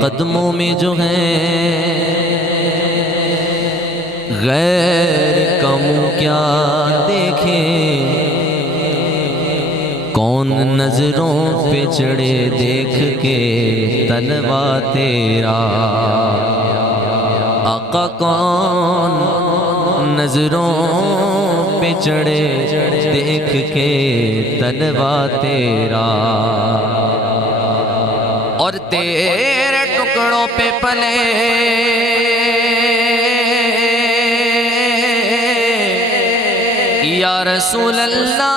قدموں میں جو ہے غیر کا منہ کیا دیکھے، کون نظروں پہ چڑھے دیکھ کے تلوا تیرا، آقا کون نظروں پہ چڑھے دیکھ کے تلوا تیرا، اور تیرے ٹکڑوں پہ پلے یا رسول اللہ،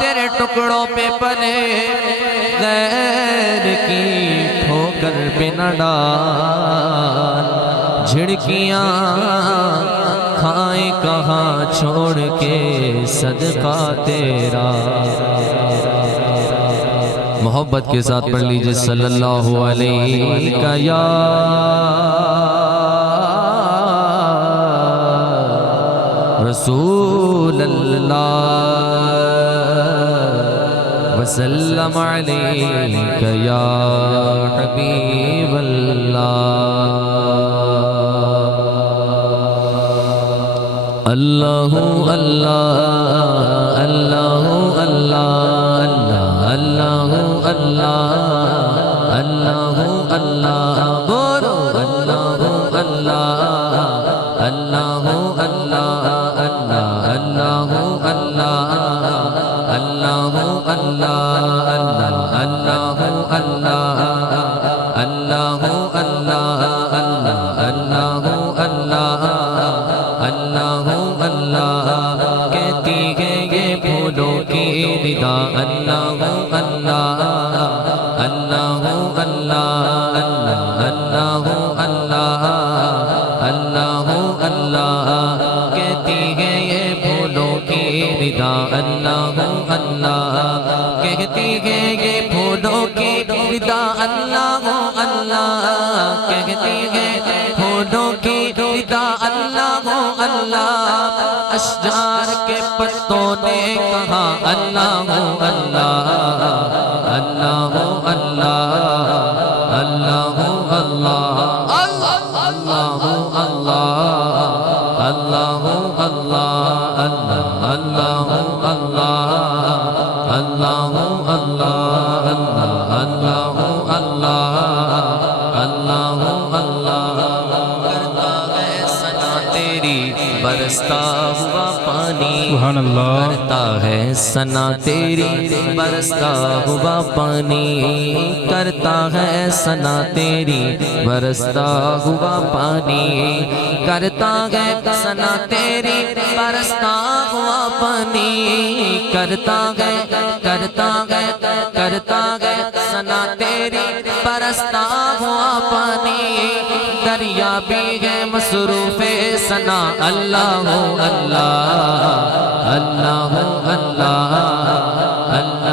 تیرے ٹکڑوں پہ پلے غیر کی ٹھوکر پہ نہ ڈال، جھڑکیاں کھائیں کہاں چھوڑ کے صدقہ تیرا۔ محبت کے ساتھ پڑھ لیجئے صلی اللہ علیہ یا رسول اللہ وسلم علیک یا حبیب اللہ۔ اللہ اللہ اللہ اللہ اللہ اللہ اللہ اللہ بولو اللہ اللہ اللہ اللہ اللہ اللہ اللہ اللہ اللہ اللہ اللہ کہتی ہے یہ پھولوں کی ندا، اللہ اللہ اللہ اللہ اللہ اللہ اللہ اللہ کہتی ہے یہ پھولوں کی ندا، اللہ اللہ کہتی ہے یہ پھولوں کی ندا، اللہ اللہ کہتی ہے پھولوں کی ندا، اللہ اللہ اشجار کے پتوں نے کہا اللہ اللہ اللہ اللہ اللہ اللہ اللہ اللہ اللہ اللہ اللہ برستا ہوا پانی، سبحان اللہ، کرتا ہے ثنا تیری برستا ہوا پانی، کرتا ہے ثنا تیری برستا ہوا پانی، کرتا ہے ثنا تیری برستا ہوا پانی، کرتا ہے ثنا تیری برستا ہوا پانی، دریا بھی ہے مصروف ثنا، اللہ اللہ اللہ اللہ اللہ اللہ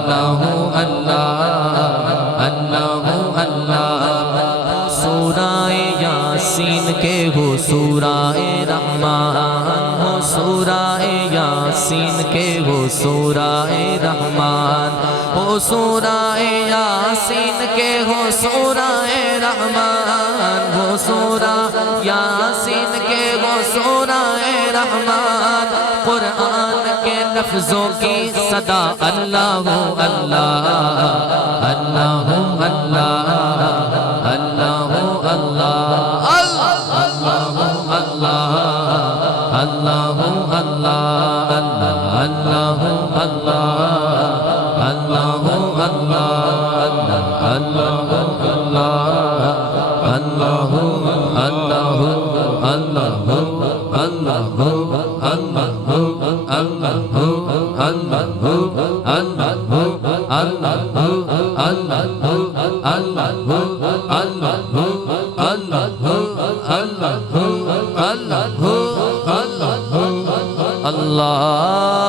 اللہ اللہ اللہ سورہ یاسین کے ہو سورہ رحمان، ہو سورہ یاسین کے ہو سورہ رحمان، ہو سورہ یاسین کے ہو سورہ رحمان، ہو سورہ یاسین کے ہو سورہ رحمان، قرآن کے لفظوں کی صدا، اللہ اللہ اللہ اللہ اللہ اللہ اللہ اللہ